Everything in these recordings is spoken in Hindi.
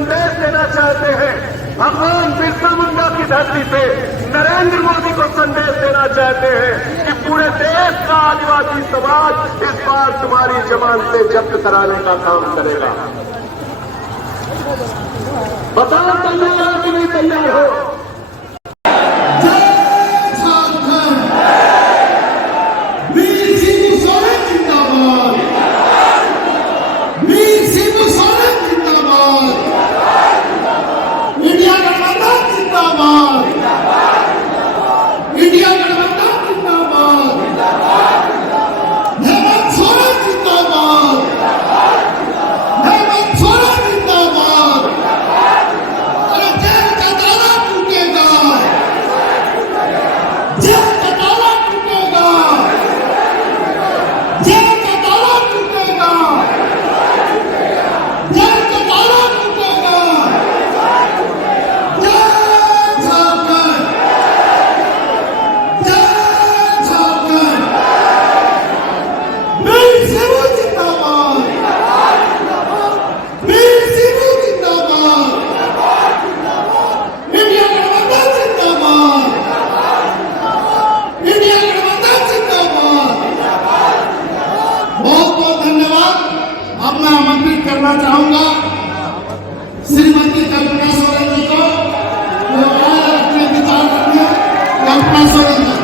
संदेश देना चाहते हैं। भगवान बिरसा मुंडा की धरती पे नरेंद्र मोदी को संदेश देना चाहते हैं कि पूरे देश का आदिवासी समाज इस बार तुम्हारी जमानतें जब्त कराने का काम करेगा। बताओ तैयार कि नहीं तैयार हो? करना चाहूंगा श्रीमती कल्पना सोरेन जी को, अपने विचार रखिए। कल्पना सोरेन जी।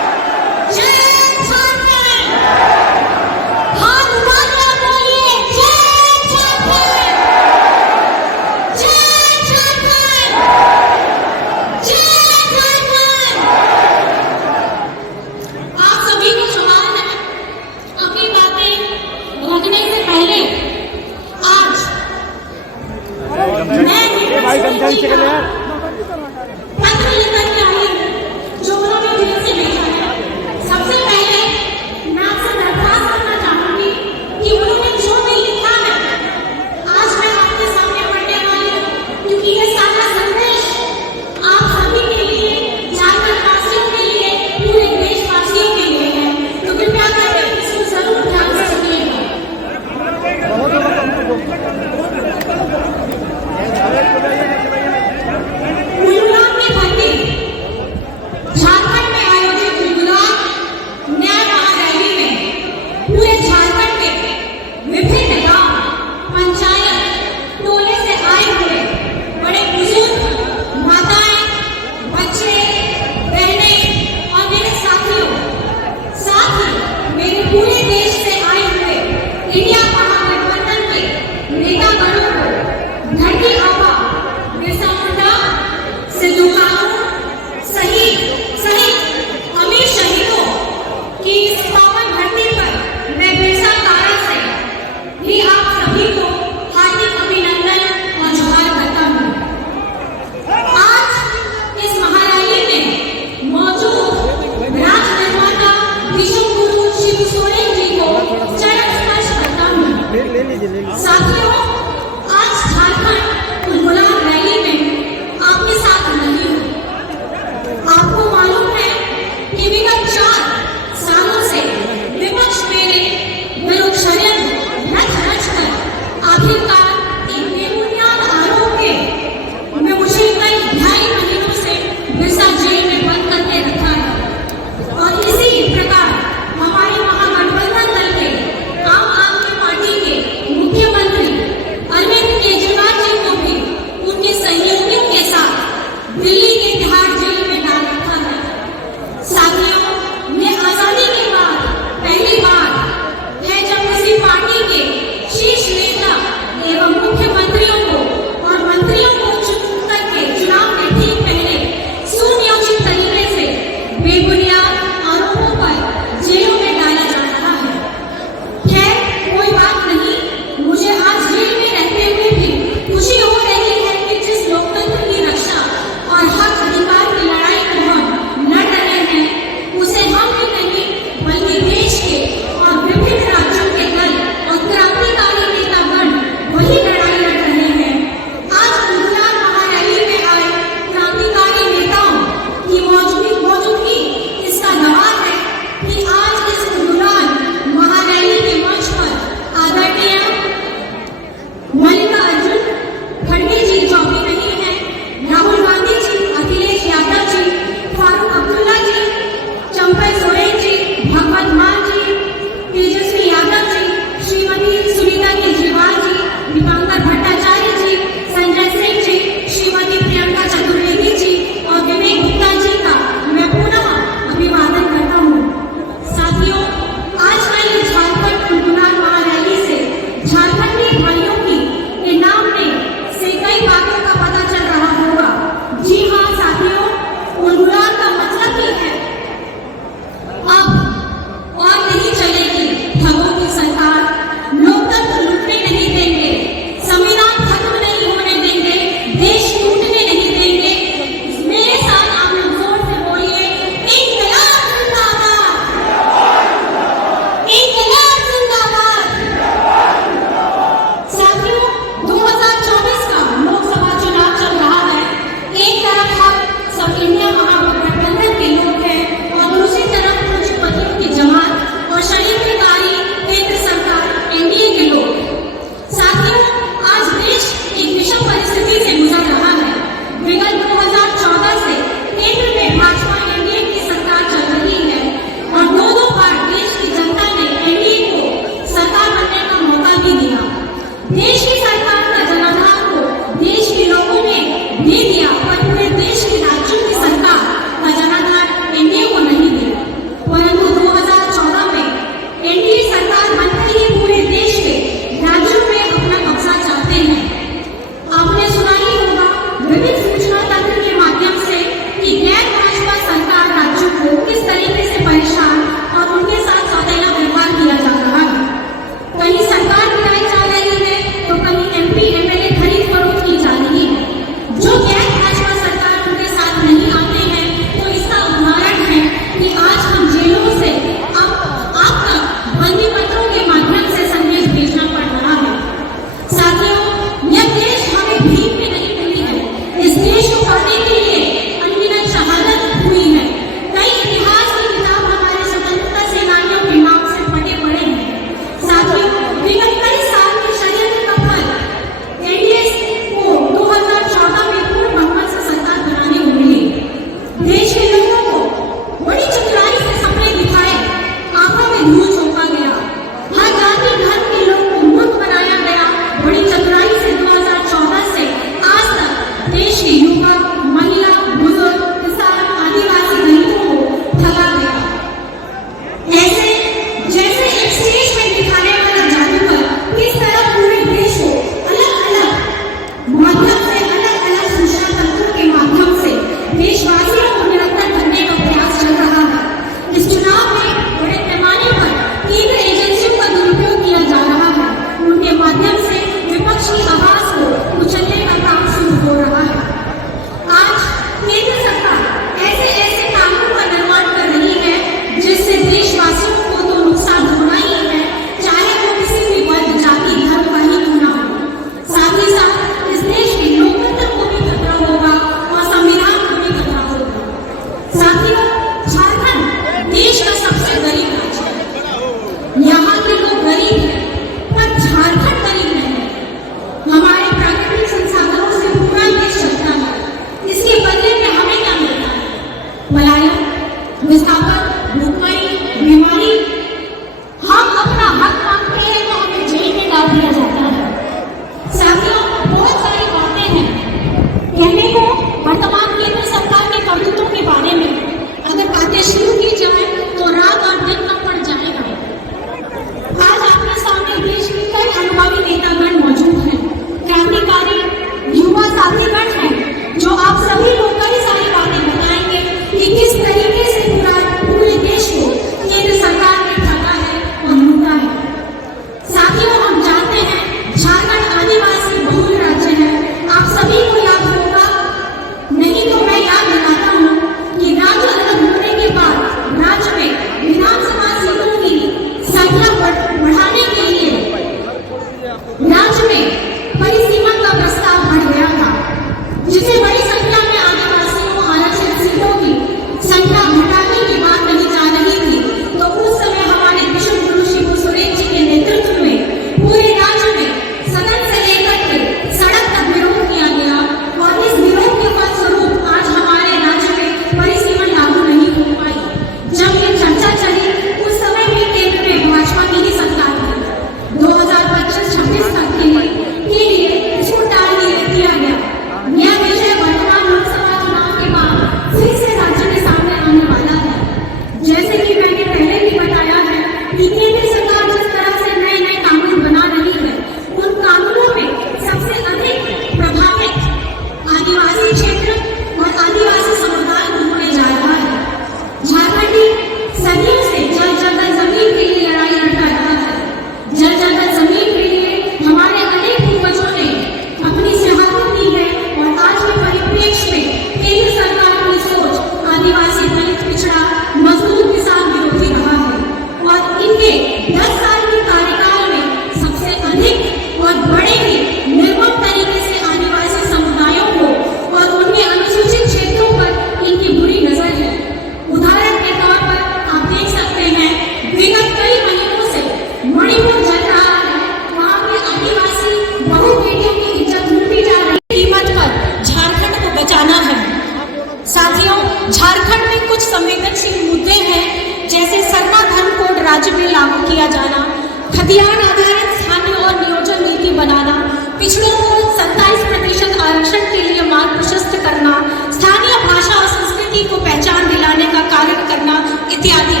पिछड़ों को 27% आरक्षण के लिए मार्ग प्रशस्त करना, स्थानीय भाषा और संस्कृति को पहचान दिलाने का कार्य करना इत्यादि।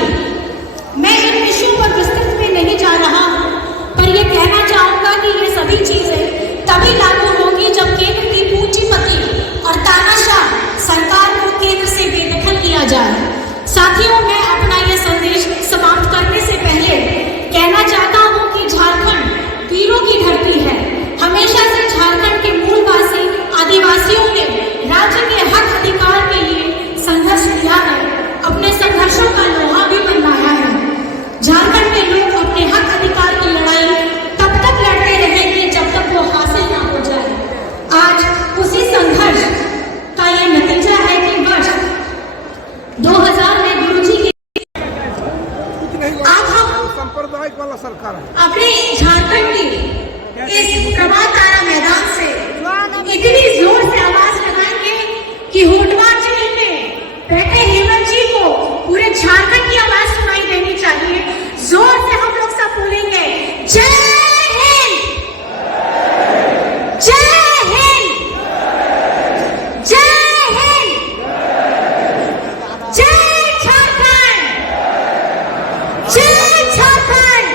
मैं इन विषयों पर विस्तृत में नहीं जा रहा हूँ, पर यह कहना चाहूंगा कि ये सभी चीजें तभी लागू होगी जब केंद्र की पूंजीपति और तानाशाह सरकार को केंद्र से बेदखल किया जाए। साथियों, मैं अपना यह संदेश समाप्त करने से पहले कहना चाहता हूँ कि झारखंड वीरों की धरती है। हमेशा से झारखंड के मूलवासी आदिवासियों ने राज्य के हक अधिकार के लिए संघर्ष किया है, अपने संघर्षों का लोहा भी बनवाया है। झारखंड के लोग अपने हक अधिकार की लड़ाई तब तक लड़ते रहेंगे जब तक वो हासिल ना हो जाए। आज उसी संघर्ष का ये नतीजा है कि वर्ष 2000 में गुरुजी के आज हम सांप्रदायिक वाला सरकार है। अपने झारखंड की इस प्रभात तारा मैदान से इतनी जोर से आवाज लगाएंगे कि होटवार जिले में बैठे हेमंत जी को पूरे झारखंड की आवाज सुनाई देनी चाहिए। जोर से हम लोग सब बोलेंगे, जय हिंद, जय हिंद, जय हिंद, जय झारखंड, जय झारखंड।